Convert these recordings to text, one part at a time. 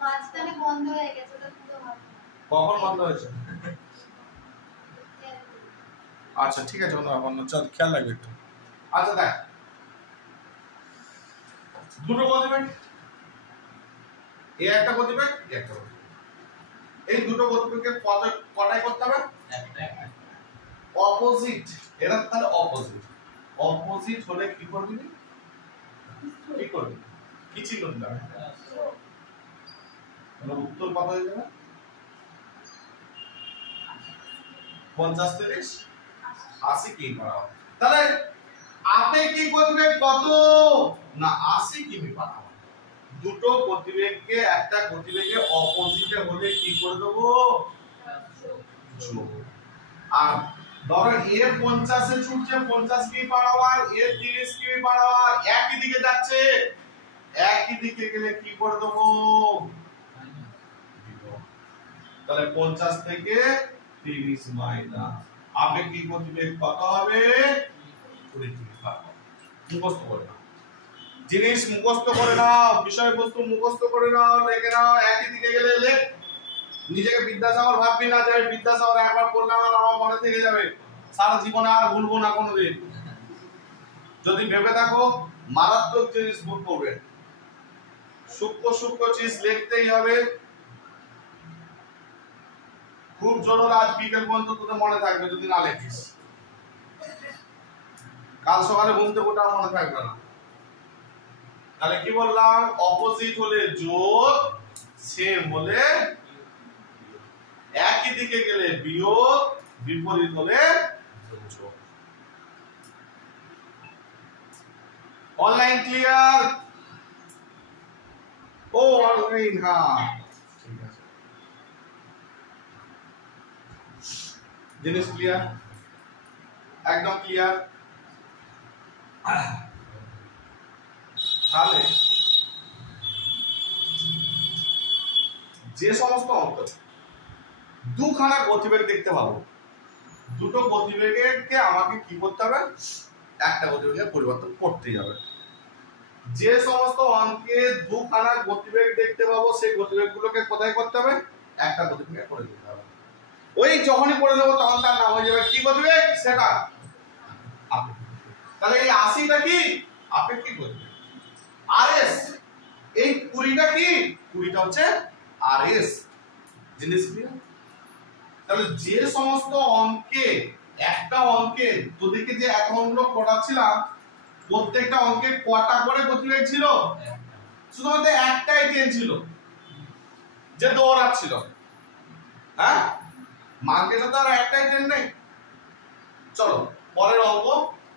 মাঝখানে বন্ধ হয়ে গেছে তো পুরো ভালো। কখন বন্ধ হয়েছে? আচ্ছা ঠিক আছে বন্ধ, চল খেয়াল রাখবে একটু। আচ্ছা দেখ, দুটো গতিবেগ, এই একটা গতিবেগ, এই একটা গতিবেগ। এই দুটো গতিবেগকে কটায় করতে হবে? অপোজিট। এরা তাহলে অপোজিট। অপোজিট হলে কি করবি? কি করবি? কি ছিল না? তাহলে উত্তর কত হয়ে যাবে? 50 30 80 কি করা হবে? তাহলে আপেক্ষিক গতিবেগ কত? না 80 কিমি পার আওয়ার। দুটো গতিবেগকে একটা গতিবেগে অপোজিটে হলে কি করে দেবো? যোগ। আর ধরো এর 50 এ ছুটছে 50 কিমি পার আওয়ার, এর 30 কিমি পার আওয়ার, একই দিকে যাচ্ছে, একই দিকে গেলে কি করে দেবো? তাহলে 50 থেকে 30 মাইনাস আপেক্ষিক গতিবেগ কত হবে? 20 কিমি পার আওয়ার। মুখস্থ করে নাও, জিনিস মুখস্থ করে নাও, বিষয়বস্তু মুখস্থ করে নাও, লিখে নাও। একই দিকে গেলে লেখ। নিজেকে বিদ্যাসাগর ভাববি না যে বিদ্যাসাগর একবার পড়লাম আর আমার মনে থেকে যাবে, সারা জীবনে আর ভুলবো না কোনোদিন। যদি ভেবে থাকো মারাত্মক জিনিস ভুল করবে। সূক্ষ্ম সূক্ষ্ম জিনিস লিখতেই হবে। খুব জরুরি, আজ বিকেল পর্যন্ত তোদের মনে থাকবে, যদি না লেখিস কাল সকালে ঘুম থেকে ওটা মনে থাকবে না। তাহলে কি বললাম? অপোজিট হলে যোগ, সেম হলে একই দিকে গেলে বিয়োগ, বিপরীত হলে যোগ। Online clear? ও অনলাইন, হ্যাঁ ঠিক আছে, জিনিস ক্লিয়ার, একদম ক্লিয়ার। তাহলে যে সমস্ত অঙ্ক দুখানা গতিবেগ দেখতে পাবো, দুটো গতিবেগকে আমাকে কি করতে হবে? একটা গতিবেগে পরিবর্তন করতেই হবে। যে সমস্ত অঙ্কে দুখানা গতিবেগ দেখতে পাবো সেই গতিবেগগুলোকে কোথায় করতে হবে? একটা গতিবেগে করে দিতে হবে। ওই যখনই করে দেবো তখন তার নাম হয়ে যাবে কি গতিবেগ? সেটা আপেক্ষিক। তাহলে এই 80টা কি? আপেক্ষিক গতিবেগ। আরএস, এই 20টা কি? 20টা হচ্ছে আরএস। জিনিস ক্লিয়ার? তাহলে যে সমস্ত অঙ্কে, একটা অঙ্কে তোদেরকে যে অঙ্কগুলো করাচ্ছিলাম প্রত্যেকটা অঙ্কে কটা করে গতিবেগ ছিল? শুধুমাত্র একটাই ট্রেন ছিল যে দৌড়াচ্ছিল। হ্যাঁ, মার্কেটে তো আর একটাই ট্রেন নেই। চলো পরের অঙ্ক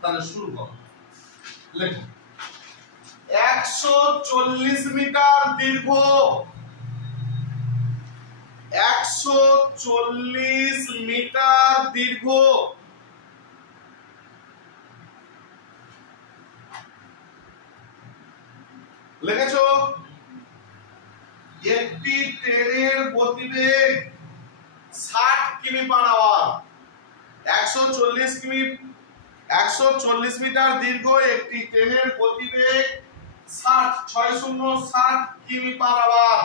তাহলে শুরু করো। লেখো 140 মিটার দীর্ঘ, 140 মিটার দীর্ঘ লিখেছো? একটি ট্রেনের গতিবেগ 60 কিমি পার আওয়ার। 140 মিটার দীর্ঘ একটি ট্রেনের গতিবেগ 60 কিমি পার আওয়ার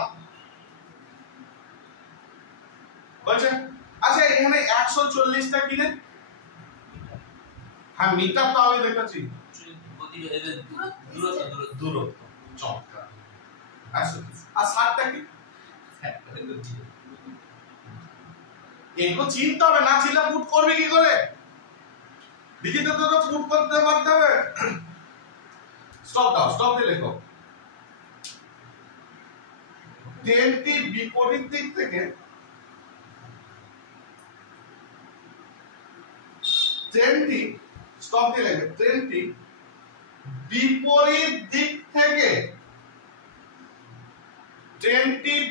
বলছে। আচ্ছা এখানে 140টা কি রে? হ্যাঁ মিটার তো আমি দেখেছি, দূরত্ব। চমৎকার। আর 60টা কি? এগুলো চিনতে হবে, না চিনলে পুট করবি কি করে? ডিজিটে তো পুট করতে পারতে হবে। স্টপ দাও, স্টপ দিয়ে লেখো। ট্রেনটি বিপরীত দিক থেকে স্টপ দিয়ে লেখো। ট্রেনটি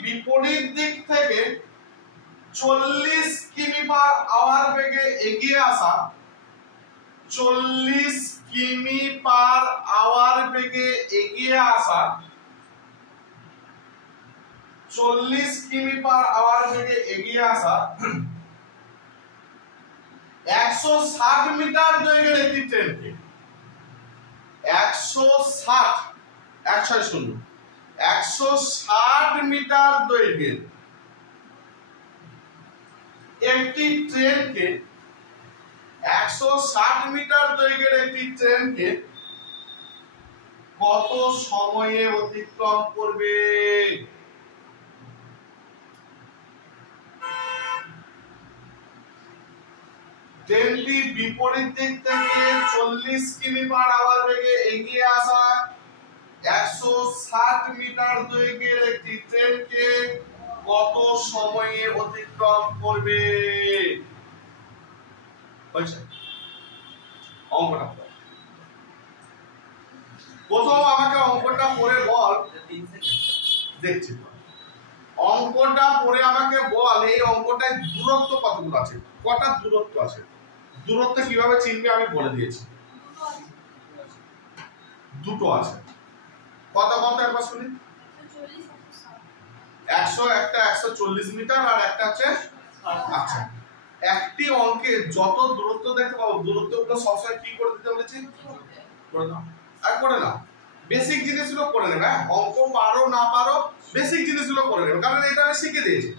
বিপরীত দিক থেকে 40 কিমি পার আওয়ার বেগে এগিয়ে আসা, 40 কিমি পার আওয়ার বেগে এগিয়ে আসা, 40 কিমি পার আওয়ার বেগে এগিয়ে আসা 160 মিটার দৈর্ঘ্যের একটি ট্রেনকে 160 160 মিটার দৈর্ঘ্যের একটি ট্রেনকে 160 মিটার দৈর্ঘ্যের একটি ট্রেনকে কত সময়ে অতিক্রম করবে? ট্রেনটি বিপরীত দিক থেকে 40 কিমি/আওয়ার বেগে এগিয়ে আসা 160 মিটার দৈর্ঘ্যের একটি ট্রেনকে কত সময়ে অতিক্রম করবে? অঙ্কটা প্রথম আমাকে অঙ্কটা পড়ে বল। দেখছি অঙ্কটা পড়ে আমাকে বল এই অঙ্কটায় দূরত্ব কতগুলো আছে, কটা দূরত্ব আছে। দূরত্ব কিভাবে চিনবে আমি বলে দিয়েছি, দুটো আছে। কত কত একবার শুনি। 100 একটা 140 মিটার আর একটা আছে। আচ্ছা, একটি অঙ্কে যত দূরত্ব দেখতে পাবো দূরত্বগুলো সবসময় কি করে দিতে বলেছি? করে দাও আর করে নাও। বেসিক জিনিসগুলো করে নেবে। অঙ্ক পারো না পারো বেসিক জিনিসগুলো করে নেবে, কারণ এটা আমি শিখে দিয়েছি।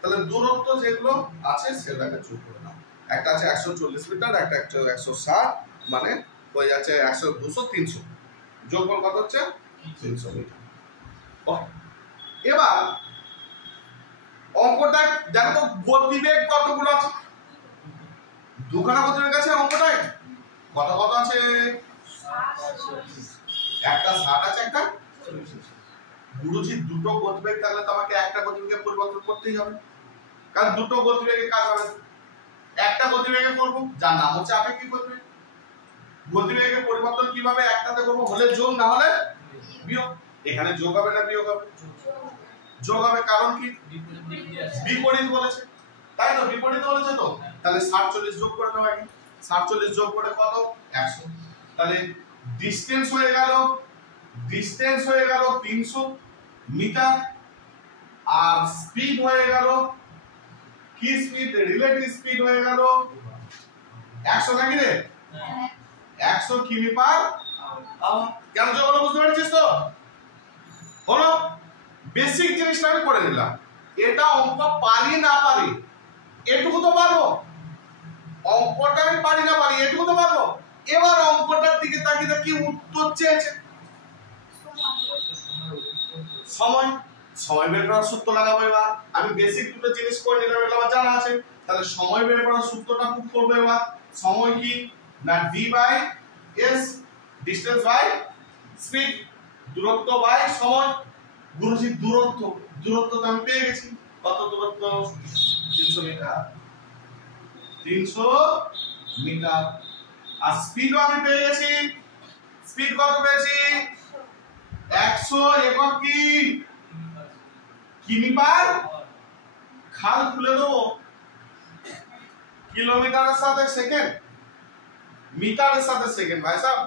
তাহলে দূরত্ব যেগুলো আছে সেটাকে যোগ করে নাও। একটা আছে 140 মিটার, একটা 160, মানে হয়ে যাচ্ছে 100 200 300, যোগফল কত হচ্ছে? 300 মিটার। এবার অঙ্কটা দেখো তো গতিবেগ কতগুলো আছে। দুখানা গতিবেগ আছে অঙ্কটায়। কত কত আছে? একটা 60 আছে, একটা 40। গুরুজি দুটো গতিবেগ থাকলে তোমাকে একটা গতিবেগে পরিবর্তন করতেই হবে, কারণ দুটো গতিবেগে কাজ হবে। একটা গতিবেগে করব যার নাম হচ্ছে আপেক্ষিক গতিবেগ। গতিবেগের পরিবর্তন কিভাবে? একটাতে করব, হলে যোগ না হলে বিয়োগ। এখানে যোগ হবে না বিয়োগ হবে? যোগ হবে, কারণ কি? বিপরীত বলেছে, তাই তো? বিপরীত বলেছে তো, তাহলে 60 40 যোগ করে দাও আগে। 60 40 যোগ করে কত? 100। তাহলে ডিসটেন্স হয়ে গেল 300 মিটার, আর স্পিড হয়ে গেল কি স্পিড? রিলেটিভ স্পিড হয়ে গেল 100 নাকি রে? 100 কিমি/আওয়ার। কেন যোগ হলো বুঝতে পারছিস তো? হলো বেসিক জিনিসটা আমি করে নিলাম। এটা অঙ্ক পারি না পারি এটুকু তো পারবো। অঙ্কটা আমি পারি না পারি এটুকু তো পারবো। এবার অঙ্কটার দিকে তাকিয়ে কি উত্তর চেয়েছে? সময়। সময় বের করার সূত্র লাগাবো। এবার আমি বেসিক দুটো জিনিস করে নিলাম, এটা আমার জানা আছে। তাহলে সময় বের করার সূত্রটা পুট করব। এবার সময় কি না d/s, ডিসটেন্স বাই স্পিড, দূরত্ব বাই সময়। গুরুজি দূরত্ব তো আমি পেয়ে গেছি। কত দূরত্ব? 300 মিটার। 300 মিটার। আর স্পিডও আমি পেয়ে গেছি। স্পিড কত পেয়েছি? 100 একক কি কিমি/, খাল খুলে দেবো, কিলোমিটারের সাথে সেকেন্ড, মিটারের সাথে সেকেন্ড ভাই সাহেব,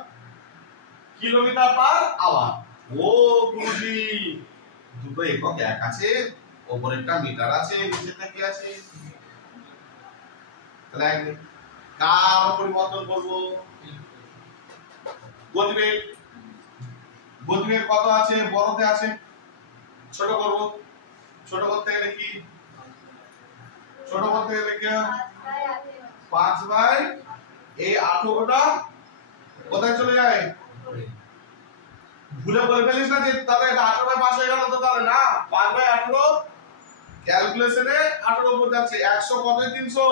কিলোমিটার/আওয়ার। ও গুরুজি দুটো একক এক আছে, উপরেরটা মিটার আছে, নিচেরটা কি আছে? তাহলে কার পরিবর্তন করব? গতিবেগ। গতিবেগ কত আছে? বড়তে আছে, ছোট করব। ছোট করতে গেলে কি? ছোট করতে গেলে কি? 5/, এই 18টা কোথায় চলে যায়? ভুলে বলে ফেলিস না যে তাহলে এটা 18/5 হয়ে গেল তো? তাহলে না, 5/18 ক্যালকুলেশনে 18 উপর যাচ্ছে। 100 কত? 300।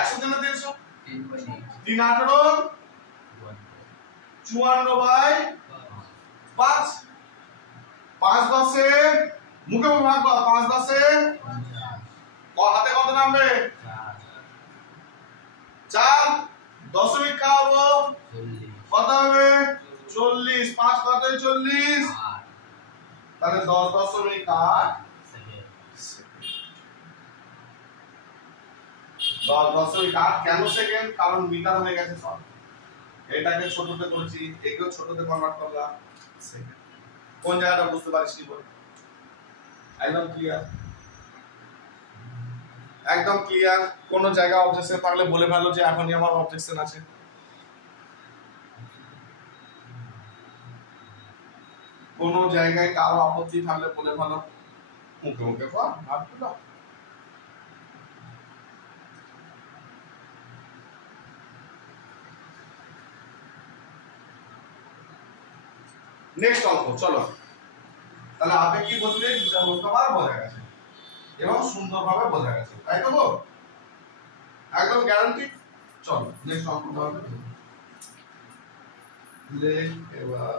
100 জন্য 300, 3 18 54/5। 5 10 মুখে ভাগ কর। 5 10 হাতে কত নামবে? 4। দশমিক খাওয়াবো কত হবে? 40। 5 কত? 40। তাহলে 10.8 10.8 কেন সেকেন্ড? কারণ মিটার হয়ে গেছে সব। এটাকে ছোটতে করেছি, একেও ছোটতে কনভার্ট করলাম সেকেন্ড। কোন জায়গাটা বুঝতে পারিস কি বল? একদম ক্লিয়ার, একদম ক্লিয়ার। কোন জায়গা অবজেকশন থাকলে বলে ফেলো যে এখনই আমার অবজেকশন আছে। কোনো জায়গায় কারো আপত্তি থাকলে বলে ভালো, মুখে মুখে ভাবতে দাও। নেক্সট অঙ্ক চলো। তাহলে আপেক্ষিক গতিবেগ বিষয়বস্তু আমার বোঝা গেছে এবং সুন্দরভাবে বোঝা গেছে, তাই তো? একদম গ্যারান্টি। চলো নেক্সট অঙ্ক হবে। লেখ এবার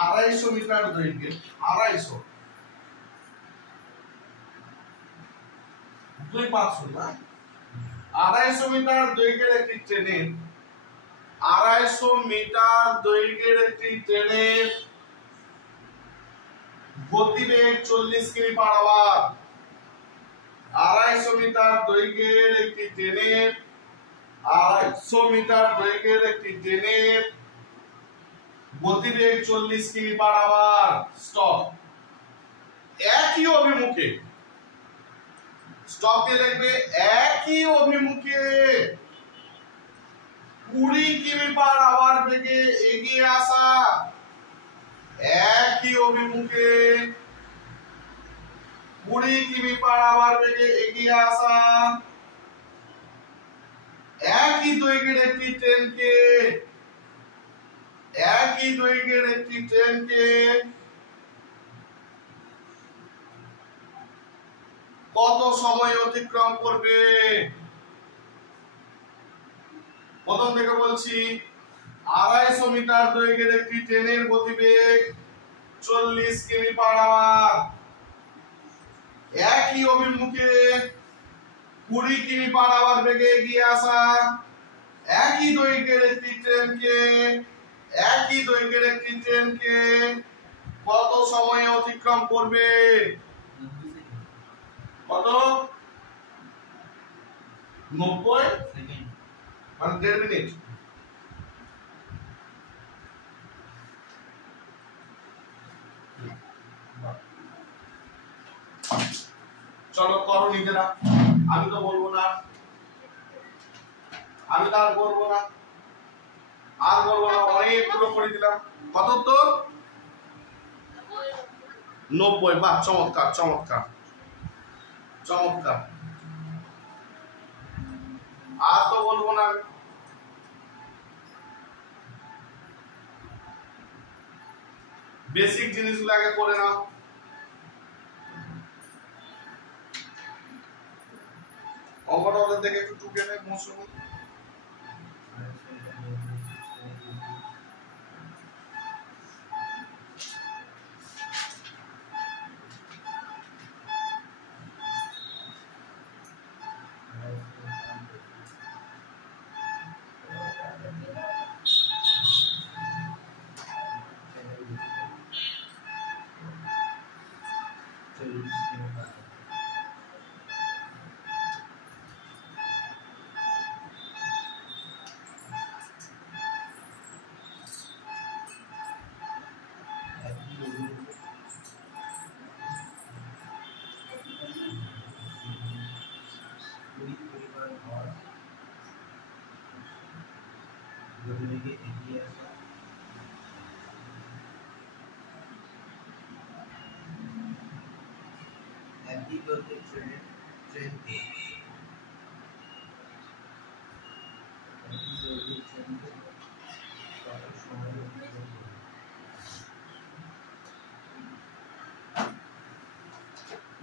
250 মিটার দৈর্ঘ্যে 250 250 না 250 মিটার দৈর্ঘ্যের একটি ট্রেনের 250 মিটার দৈর্ঘ্যের একটি ট্রেনের গতিবেগ 40 কিমি পার আওয়ার। 250 মিটার দৈর্ঘ্যের একটি ট্রেনের 250 মিটার দৈর্ঘ্যের একটি ট্রেনের গতিবেগ 40 কিমি পার আওয়ার। স্টপ। একই অভিমুখে, স্টপ দিয়ে লিখবে একই অভিমুখে 20 কিমি পার আওয়ার বেগে এগিয়ে আসা, একই অভিমুখে 20 কিমি পার আওয়ার বেগে এগিয়ে আসা একই দৈর্ঘ্যের একটি ট্রেনকে কত সময় অতিক্রম করবে? প্রথম থেকে বলছি, 250 মিটার দৈর্ঘ্যের একটি ট্রেনের গতিবেগ 40 কিমি পার আওয়ার, একই অভিমুখে 20 কিমি পার আওয়ার বেগে এগিয়ে আসা একই দৈর্ঘ্যের একটি ট্রেনকে কত সময়ে অতিক্রম করবে? কত? 90 সেকেন্ড, মানে 1.5 মিনিট। চলো করো নিজেরা, আমি তো বলবো না, আমি তো আর বলবো না, অনেকগুলো করে দিলাম। কত তো? 90। বাহ, চমৎকার চমৎকার চমৎকার। আর তো বলবো না। বেসিক জিনিসগুলো আগে করে নাও। অঙ্কটা ওদের দেখে একটু টুকে নেয় মৌসুমি।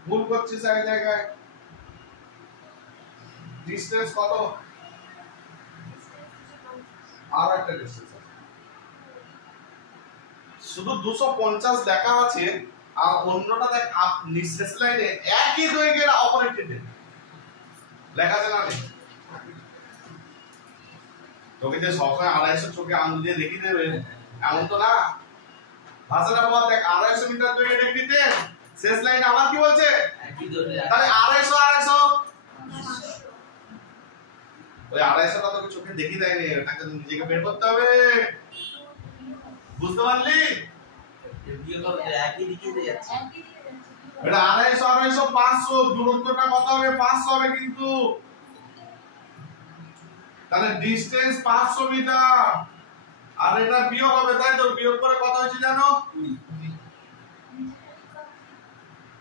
ভুল করছিস এক জায়গায়। ডিসটেন্স কত? আর একটা ডিসটেন্স শুধু 250 লেখা আছে, আর অন্যটা দেখ নিঃশেষ লাইনে একই দৈর্ঘ্যের অপারেটেড লেখা আছে না? তোকে যে সবসময় 250 চোখে আঙুল দিয়ে দেখিয়ে দেবে এমন তো না। ভাষাটা বল, দেখ 250 মিটার দৈর্ঘ্যের একটি ট্রেন, শেষ লাইনে আবার কি বলছে? তাহলে 250 ওই 250টা তোকে চোখে দেখিয়ে দেয়নি, এটাকে নিজেকে বের করতে হবে। বুঝতে পারলি? এটা 250 500 দূরত্বটা কত হবে? 500 হবে কিন্তু। তাহলে ডিসটেন্স 500 মিটার, আর এটা বিয়োগ হবে, তাই তো? বিয়োগ করে কত হয়েছে জানো?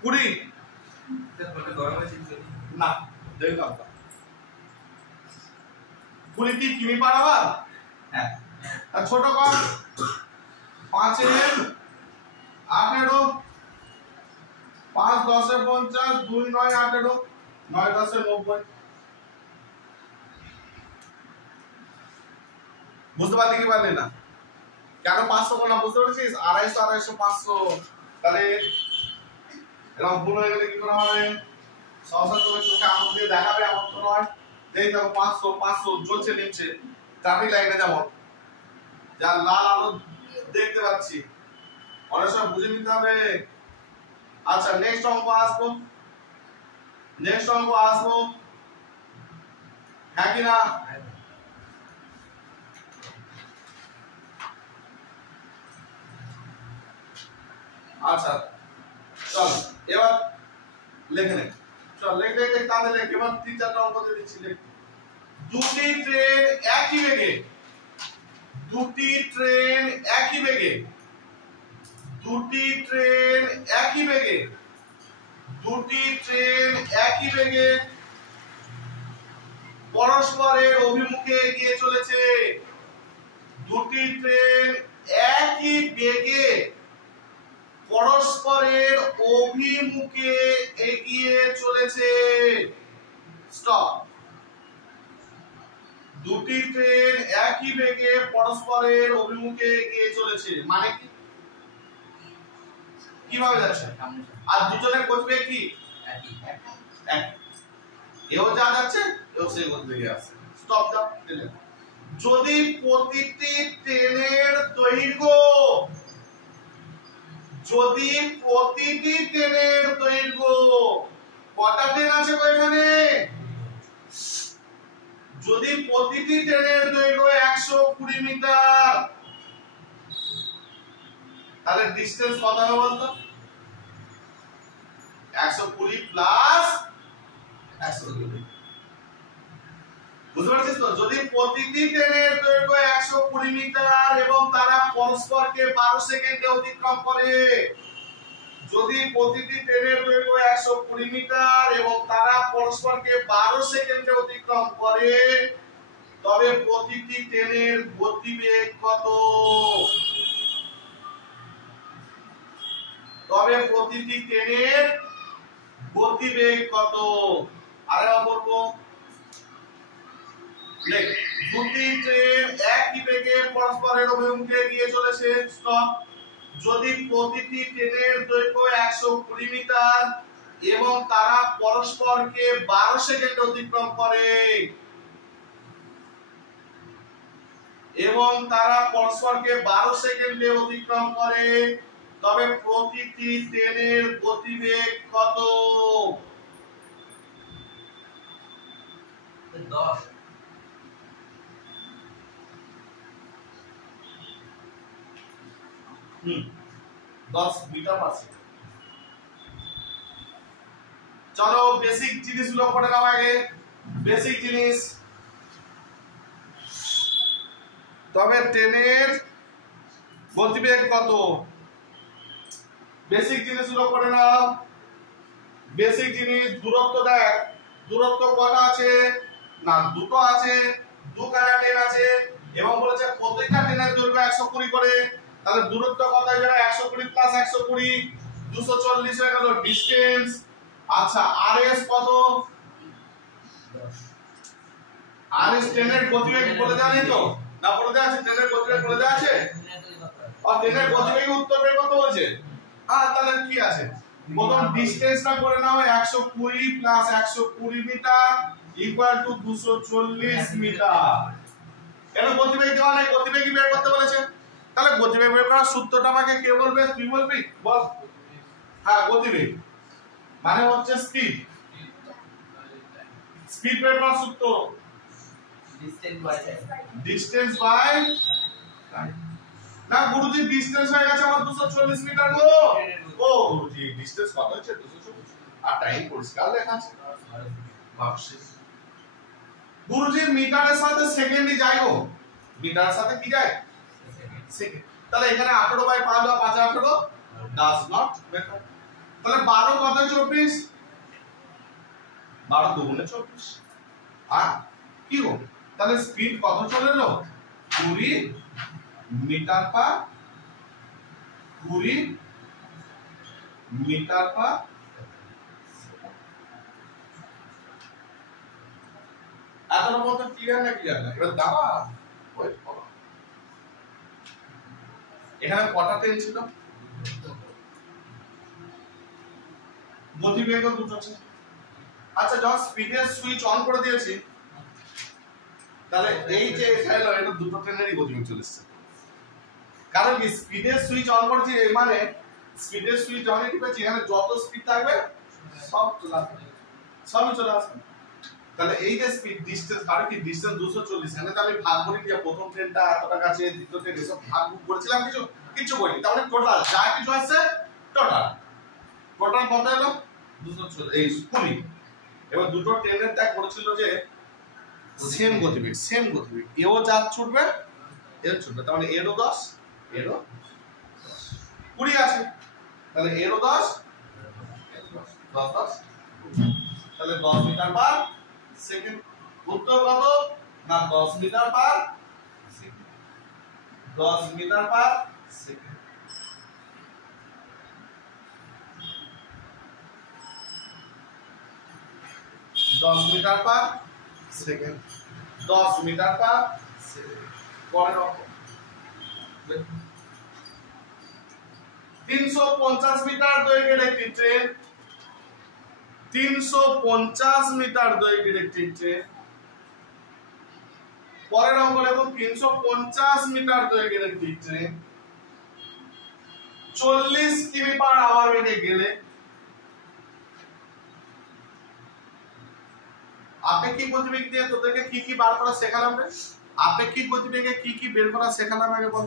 20 না দেখলাম 20 কি কিমি পার আবার হ্যাঁ আর ছোট কর 5 এর 18 5 10 এর 50 2 9 18 9 10 এর 90 বুঝতে পারলি কি পারলি না কেন 500 কোনা বুঝতে পারছিস 250 250 500 তাহলে এরকম ভুল হয়ে গেলে কি করা হবে সহসা তুমি চোখে আঙুল দিয়ে দেখাবে এমন তো নয় দেখো 500 500 জ্বলছে নিচে ট্রাফিক লাইনে যেমন যা লাল আলো দেখতে পাচ্ছি অনেক সময় বুঝে নিতে হবে আচ্ছা নেক্সট অঙ্ক আসবো হ্যাঁ কি না আচ্ছা চল এবার লিখে নে চল লিখ তাহলে লিখ এবার 3-4টা অঙ্ক দিয়ে দিচ্ছি লিখ দুটি ট্রেন একই বেগে দুটি ট্রেন একই বেগে পরস্পরের অভিমুখে এগিয়ে চলেছে দুটি ট্রেন একই বেগে পরস্পরের অভিমুখে এগিয়ে চলেছে স্টপ দুটি ট্রেন একই বেগে পরস্পরের অভিমুখে এগিয়ে চলেছে মানে কি কিভাবে যাচ্ছে আর দুজনের গতিবেগ কি একই এও যা যাচ্ছে এও সেই গতিবেগে আসছে স্টপ দাও দিলে যদি প্রতিটি ট্রেনের দৈর্ঘ্য কটা ট্রেন আছে গো এখানে যদি প্রতিটি ট্রেনের দৈর্ঘ্য 120 মিটার তাহলে ডিসটেন্স কত হবে বলতো 120 প্লাস 120 বুঝতে পারছিস তো যদি প্রতিটি ট্রেনের দৈর্ঘ্য 120 মিটার এবং তারা পরস্পরকে 12 সেকেন্ডে অতিক্রম করে যদি প্রতিটি ট্রেনের দৈর্ঘ্য 120 মিটার এবং তারা পরস্পরকে 12 সেকেন্ডে অতিক্রম করে তবে প্রতিটি ট্রেনের গতিবেগ কত আরেকবার বলবো দুটি ট্রেন একই বেগে পরস্পরের অভিমুখে এগিয়ে চলেছে স্টপ যদি প্রতিটি ট্রেনের দৈর্ঘ্য 120 মিটার এবং তারা পরস্পরকে 12 সেকেন্ড অতিক্রম করে তবে প্রতিটি ট্রেনের গতিবেগ কত 10 10 মিটার পার সেকেন্ড চলো বেসিক জিনিসগুলো পড়ে নাও আগে বেসিক জিনিস তবে ট্রেনের গতিবেগ কত বেসিক জিনিসগুলো পড়ে নাও বেসিক জিনিস দূরত্ব দেখ দূরত্ব কত আছে না দুটো আছে দুখানা ট্রেন আছে এবং বলেছে প্রত্যেকটা ট্রেনের দৈর্ঘ্য 120 করে তাহলে দূরত্ব কত হয়ে গেল 120 প্লাস 120 240 হয়ে গেল ডিসটেন্স আচ্ছা আরএস কত 10 আরএস ট্রেনের গতিবেগ বলে দেওয়া নেই তো না বলে দেওয়া আছে ট্রেনের গতিবেগ বলে দেওয়া আছে আর ট্রেনের গতিবেগ উত্তর বের কত বলেছে তাহলে কি আছে প্রথম ডিসটেন্সটা করে নাও 120 plus 120 metre equal to 240 metre এর গতিবেগ দেওয়া নেই গতিবেগই বের করতে বলেছে তাহলে গতিবেগ বের করার সূত্রটা আমাকে কে বলবে তুই বলবি বল হ্যাঁ গতিবেগ মানে হচ্ছে স্পিড বের করার সূত্র ডিসটেন্স বাই না গুরুজি ডিসটেন্স হয়ে গেছে আমার 240 মিটার গো ও গুরুজি ডিসটেন্স কত হচ্ছে 240 আর টাইম পরিষ্কার লেখা আছে ভাবছি গুরুজি মিটারের সাথে সেকেন্ডই যায় গো মিটারের সাথে কি যায় সেকেন্ড তাহলে এখানে 18 বাই 5 বা 5 18 does not matter তাহলে 12 কত 24, 12 দুগুণে 24। আর কি গো, তাহলে স্পিড কত চলে এলো 20 মিটার পার 20 মিটার পার। এতটা পর্যন্ত ক্লিয়ার না ক্লিয়ার না? এবার দাঁড়া, এখানে কটা ট্রেন ছিল? গতিবেগ দুটো আছে। আচ্ছা যখন স্পিডের সুইচ অন করে দিয়েছি, তাহলে এই যে এখানে এটা দুটো ট্রেনেরই গতিবেগ চলে এসেছে। কারণ কি স্পিডের সুইচ অন করেছি, মানে স্পিডের সুইচ অনই টিপেছি, এখানে যত স্পিড থাকবে সব চলে আসবে, সবই চলে আসবে। তাহলে এই যে স্পিড ডিসটেন্স, আর কি ডিসটেন্স 240, এখানে তো আমি ভাগ করি যে প্রথম ট্রেনটা এতটা কাছে, দ্বিতীয় ট্রেন, এসব ভাগ করেছিলাম, কিছু করিনি। তাহলে টোটাল যা কিছু আছে টোটাল কত এলো 220। এবার দুটো ট্রেনের ট্যাগ করেছিল যে সেম গতিবেগ, এও যা ছুটবে এর ছুটবে, তার মানে এরও 10 এরও 20 আছে, তাহলে এরও 10 10 তাহলে 10 মিটার পার সেকেন্ড। উত্তর কত না 10 metre per second, 10 metre per second. দশ metre per second, 10 metre per second. পরের অঙ্ক 350 মিটার দৈর্ঘ্যের একটি ট্রেন, 350 মিটার দৈর্ঘ্যের একটি ট্রেন। পরের অঙ্ক দেখো 350 মিটার দৈর্ঘ্যের একটি ট্রেন 40 কিমি পার আওয়ার বেগে গেলে আপেক্ষিক গতিবেগ দিয়ে তোদেরকে কি কি বার করা শেখালাম রে? আপেক্ষিক গতিবেগে কি কি বের করা শেখালাম আগে বল।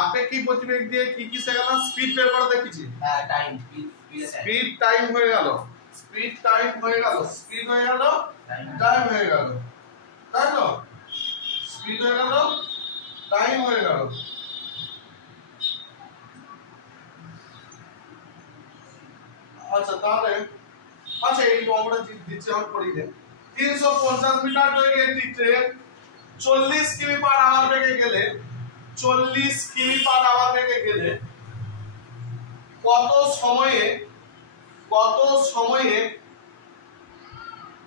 আপেক্ষিক গতিবেগ দিয়ে কি কি শেখালাম? স্পিড বের করা দেখেছি, হ্যাঁ টাইম, স্পিড টাইম হয়ে গেল, স্পিড টাইম হয়ে গেল, স্পিড হয়ে গেল, টাইম হয়ে গেল, তাই তো? স্পিড হয়ে গেল, টাইম হয়ে গেল। আচ্ছা তাহলে আচ্ছা এই অঙ্কটা দিচ্ছি আমি পড়ি দেন। 350 মিটার দৈর্ঘ্যের একটি ট্রেন 40 কিমি পার আওয়ার বেগে গেলে, 40 কিমি পার আওয়ার বেগে গেলে কত সময়ে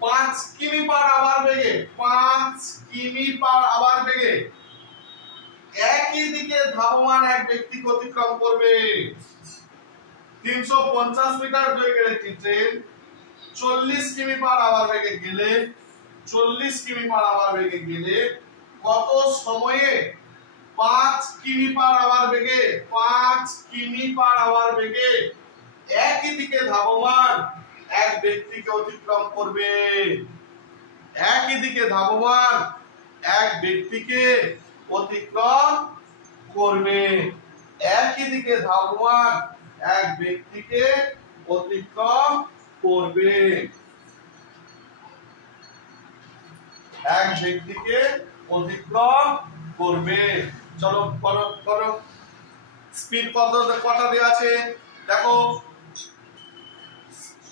5 কিমি পার আওয়ার বেগে, 5 কিমি পার আওয়ার বেগে একই দিকে ধাবমান এক ব্যক্তি অতিক্রম করবে। 350 মিটার দৈর্ঘ্যের একটি ট্রেন 40 কিমি পার আওয়ার বেগে গেলে, 40 কিমি পার আওয়ার বেগে গেলে কত সময়ে 5 কিমি পার আওয়ার বেগে, 5 কিমি পার আওয়ার বেগে একই দিকে ধাবমান এক ব্যক্তিকে অতিক্রম করবে। একই দিকে ধাবমান এক ব্যক্তিকে অতিক্রম করবে, একই দিকে ধাবমান এক ব্যক্তিকে অতিক্রম করবে, এক ব্যক্তিকে অতিক্রম করবে। চলো করো করো। স্পিড কত দেওয়া আছে দেখো,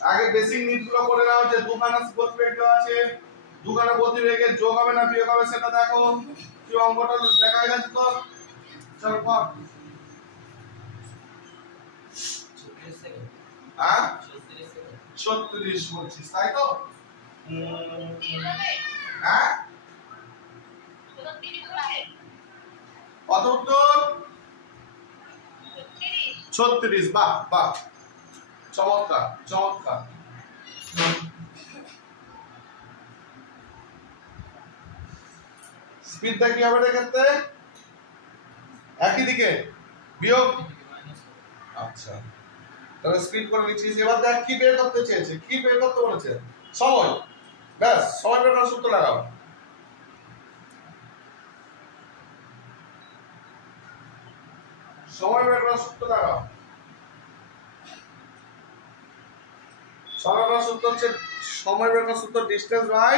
আগে বেসিক নিডগুলো করে নাও। যে দুখানা গতিবেগ দেওয়া আছে, দুখানা গতিবেগের যোগ হবে না বিয়োগ হবে সেটা দেখো। কি অঙ্কটা দেখা গেছে তো? চলো কর। হ্যাঁ 36 বলছিস তাই তো? হ্যাঁ কত উত্তর? 36। বাহ বাহ, চমৎকার চমৎকার। স্পিডটা কি হবে ক্ষেত্রে? একই দিকে বিয়োগ। আচ্ছা তাহলে স্পিড করে নিচ্ছিস। এবার দেখ কি বের করতে চেয়েছে, কি বের করতে বলেছে? সময়। ব্যাস সময় বের করার সূত্র লাগাও। সময় বের করার সূত্র লাগাও। সময় বের করার সূত্র হচ্ছে, সময় বের করার সূত্র ডিসটেন্স বাই,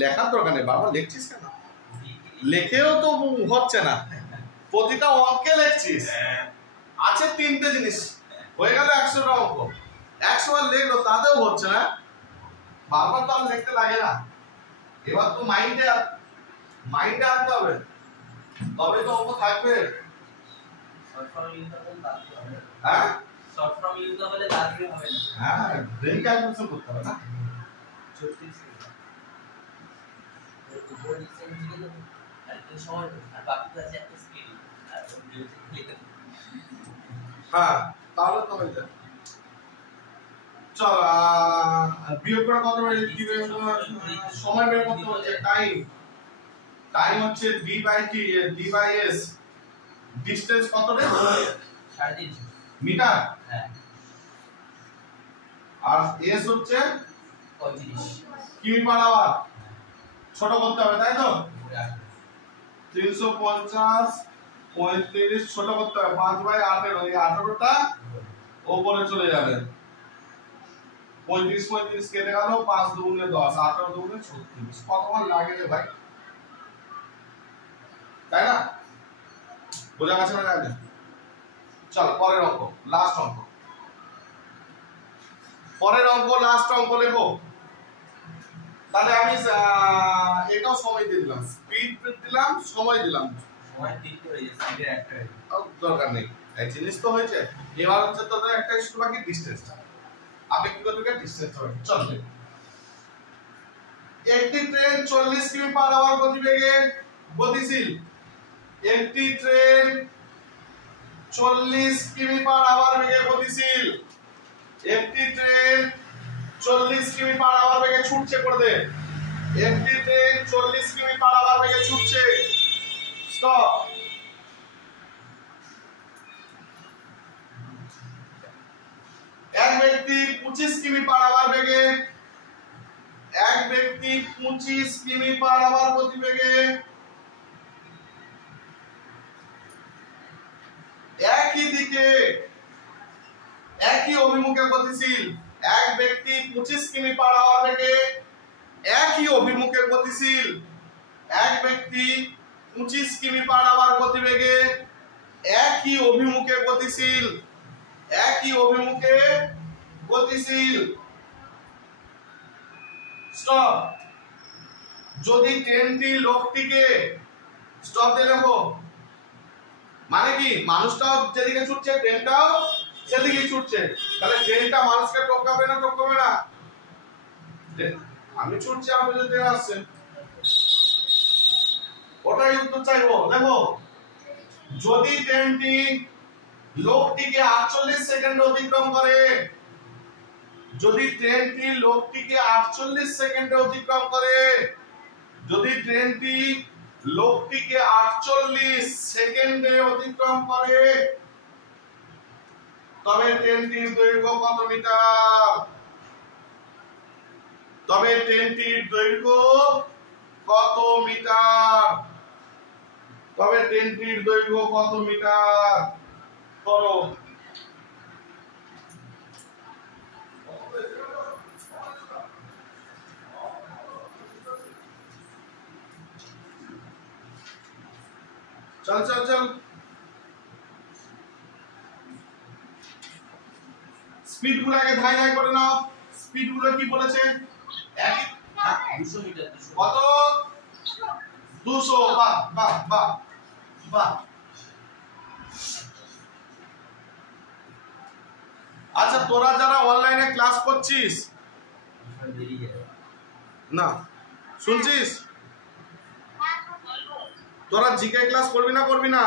লেখার দরকার নেই, বাবা লিখছিস কেন? লেখেও তো হচ্ছে না, প্রতিটা অঙ্কে লিখছিস। আছে তিনটে জিনিস হয়ে গেল 100টা অঙ্ক। 100 বার লিখলো তাতেও হচ্ছে না, বারবার তো আর লিখতে লাগে না। এবার তো মাইন্ডে আনতে হবে, তবে তো অঙ্ক থাকবে। শর্ট ফর্ম ইউজ করতে হবে, হ্যাঁ শর্ট ফর্ম ইউজ করলে তাড়াতাড়ি হবে না। হ্যাঁ, ব্রেন ক্যালকুলেশন করতে হবে না। 36 উপর নিচে মিলে যাবে আর একটু সময় দেবে, আর বাকি তো আছে একটা স্কিল আর ভিডিওতে ক্লিক করতে। হ্যাঁ তাহলে তো হয়ে যায়। চল বিয়োগ করে কত বের কি বের সময় বের করতে হচ্ছে, টাইম হচ্ছে d/s, ডিসটেন্স কত রে 3.5 মিটার, হ্যাঁ, আর s হচ্ছে 35 কিমি পার আওয়ার। ছোট করতে হবে তাই তো, 350 35 ছোট করতে হবে, 5/18, এই 18টা উপরে চলে যাবে। 35 কেটে গেল, 5 দুগুণে 10, 18 দুগুণে 36। কতক্ষণ লাগে রে ভাই, তাই না? বোঝা গেছে না? লাগে। চল পরের অঙ্ক, লাস্ট অঙ্ক, লাস্ট অঙ্ক লেখো। তাহলে আমি এটাও সময় দিয়ে দিলাম, স্পিড দিলাম, সময় দিলাম, সময় দিতে হয়ে যাচ্ছে, স্পিডের একটা দরকার নেই, এক জিনিস তো হয়েছে। এবার হচ্ছে তোদের একটা শুধু বাকি ডিসটেন্সটা, আপেক্ষিক ডিসটেন্স হবে। চল একটি ট্রেন 40 কিমি পার আওয়ার গতিবেগে গতিশীল, একটি ট্রেন 40 কিমি পার আওয়ার বেগে গতিশীল, একটি ট্রেন 40 কিমি পার আওয়ার বেগে ছুটছে, করে দে। একটি ট্রেন 40 কিমি পার আওয়ার বেগে ছুটছে, স্টপ। এক ব্যক্তি 25 কিমি পার আওয়ার বেগে, এক ব্যক্তি 25 কিমি পার আওয়ার গতিবেগে একই দিকে একই অভিমুখে গতিশীল, এক ব্যক্তি 25 কিমি পার আওয়ার বেগে একই অভিমুখে গতিশীল, এক ব্যক্তি 25 কিমি পার আওয়ার গতিবেগে একই অভিমুখে গতিশীল, একই অভিমুখে গতিশীল, স্টপ। যদি ট্রেনটি লোকটিকে, স্টপ দিয়ে লেখো, মানে কি মানুষটাও যেদিকে ছুটছে ট্রেনটাও সেদিকে ছুটছে, তাহলে ট্রেনটা মানুষকে টপকাবে না? টপকাবে না। আমি ছুটছি, আমি যদি ট্রেন আসছে, ওটাই উত্তর চাইবো। দেখো, যদি ট্রেনটি লোকটিকে 48 সেকেন্ডে অতিক্রম করে, যদি ট্রেনটি লোকটিকে 48 সেকেন্ডে অতিক্রম করে, যদি ট্রেনটি লোকটিকে 48 সেকেন্ডে অতিক্রম করে, তবে ট্রেনটির দৈর্ঘ্য কত মিটার? তবে ট্রেনটির দৈর্ঘ্য কত মিটার? তবে ট্রেনটির দৈর্ঘ্য কত মিটার? করো। চল চল চল, স্পিড গুলো আগে ধাই ধাই করে নাও। স্পিড গুলো কি বলেছে? 200 মিটার। কত? 200। বাহ বাহ বাহ বাহ। আচ্ছা, তোরা যারা অনলাইনে ক্লাস করছিস না, শুনছিস? তোরা জিকে ক্লাস করবি না? করবি না?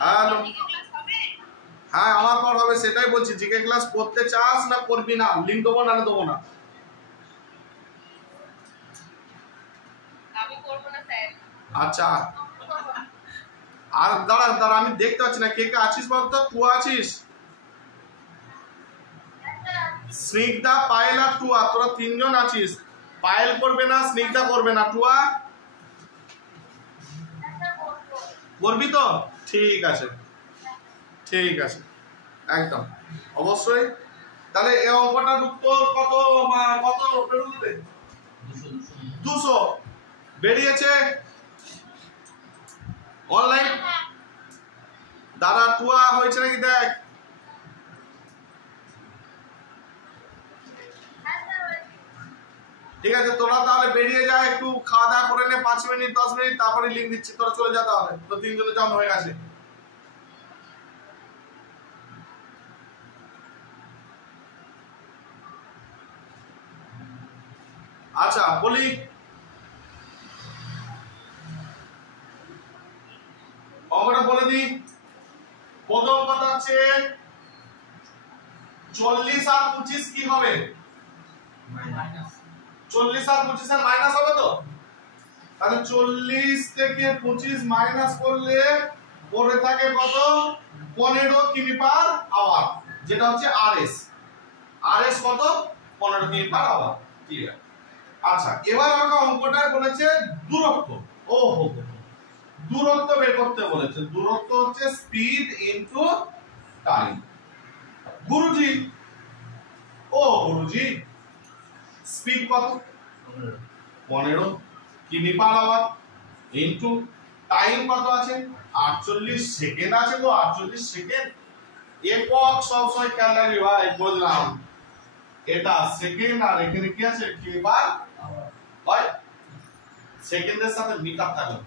হ্যালো, হ্যাঁ আমার পর হবে, সেটাই বলছি। জিকে ক্লাস করতে চাস না করবি না? লিংক দেবো না দেবো না? আমি করব না স্যার। আচ্ছা, আর দাঁড়া দাঁড়া, আমি দেখতে পাচ্ছি না কে কে আছিস বলতো। তুই আছিস, স্নিগ্ধা, পায়েল আর টুয়া, তোরা তিনজন আছিস। পায়েল করবে না, স্নিগ্ধা করবে না, টুয়া করবি তো? ঠিক আছে ঠিক আছে, একদম অবশ্যই। তাহলে এই অঙ্কটার উত্তর কত কত বেরোবে? 200 বেরিয়েছে। অনলাইন দাঁড়া টুয়া হয়েছে নাকি দেখ। ঠিক আছে, তোরা তাহলে বেরিয়ে যা, একটু খাওয়া দাওয়া করে নে 5 মিনিট 10 মিনিট, তারপরে লিঙ্ক দিচ্ছি, তোরা চলে যা তাহলে। তো 3 জনের জন্য হয়ে গেছে। আচ্ছা বলি, অঙ্কটা বলে দিই। প্রথম কথা হচ্ছে 40 আর 25 কি হবে? 40 আর 25 এর মাইনাস হবে তো, তাহলে 40 থেকে 25 মাইনাস করলে পড়ে থাকে কত? 15 কিমি পার আওয়ার, যেটা হচ্ছে আরএস। আরএস কত? 15 কিমি পার আওয়ার। ঠিক আছে, আচ্ছা এবার আমাকে অঙ্কটা বলেছে দূরত্ব। ও হো, দূরত্ব বের করতে বলেছে। দূরত্ব হচ্ছে স্পিড ইনটু টাইম। গুরুজি, ও গুরুজি, স্পিড কত? 15 কিমি পার আওয়ার ইনটু টাইম কত আছে? 48 সেকেন্ড আছে তো। 48 সেকেন্ড একক সবসময় খেয়াল রাখবি ভাই, বললাম এটা সেকেন্ড আর এখানে কি আছে? কিমি পার আওয়ার। সেকেন্ডের সাথে মিটার থাকবে,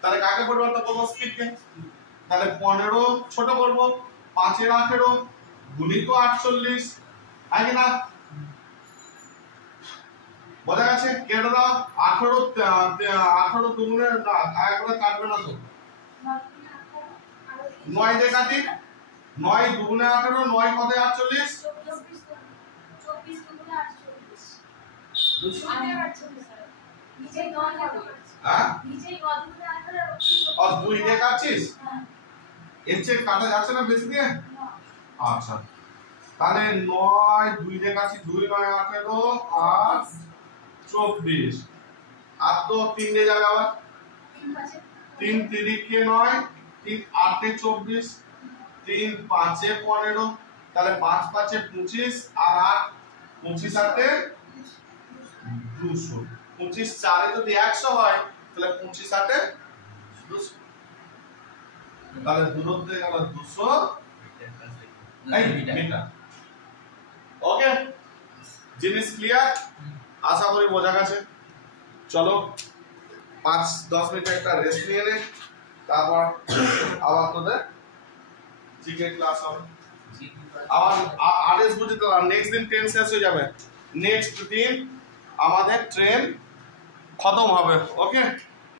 তাহলে কাকে পরিবর্তন করবো? স্পিডকে। তাহলে 15 ছোট করব, 5 এর 18 গুণিত 48, আগে না বোঝা গেছে? কেটে দাও। 18 দুগুণে না, একবারে কাটবে না তো। 9 দিয়ে কাটি, 9 দুগুণে 18, 9 কত? 48। 24 দুগুণে 48। নিজেই 9 কাটছিস। হ্যাঁ, নিজেই 9 দুগুণে 18 আর 2 দিয়ে কাটছিস। এর চেয়ে কাটা যাচ্ছে না বেশি দিয়ে? আচ্ছা, তাহলে 9 2 দিয়ে কাটছি, 2 9 18 আর 24, আর তো 3 দিয়ে যাবে আবার। 3 3 কে 9, 3 8 এ 24, 3 5 এ 15, তাহলে 5 5 এ 25 আর 8 25 8 এ 200। 25 4 এ যদি 100 হয় তাহলে 25 8 এ 200, তাহলে দূরত্ব গেল 200 মিটার। ওকে, জিনিস ক্লিয়ার? আশা করি বোঝা গেছে। চলো 5-10 মিনিট একটা রেস্ট নিয়ে নে, তারপর আবার তোদের জিকে ক্লাস হবে। আবার আরএস বুঝে তো নেক্সট দিন ট্রেন শেষ হয়ে যাবে, নেক্সট দিন আমাদের ট্রেন খতম হবে। ওকে।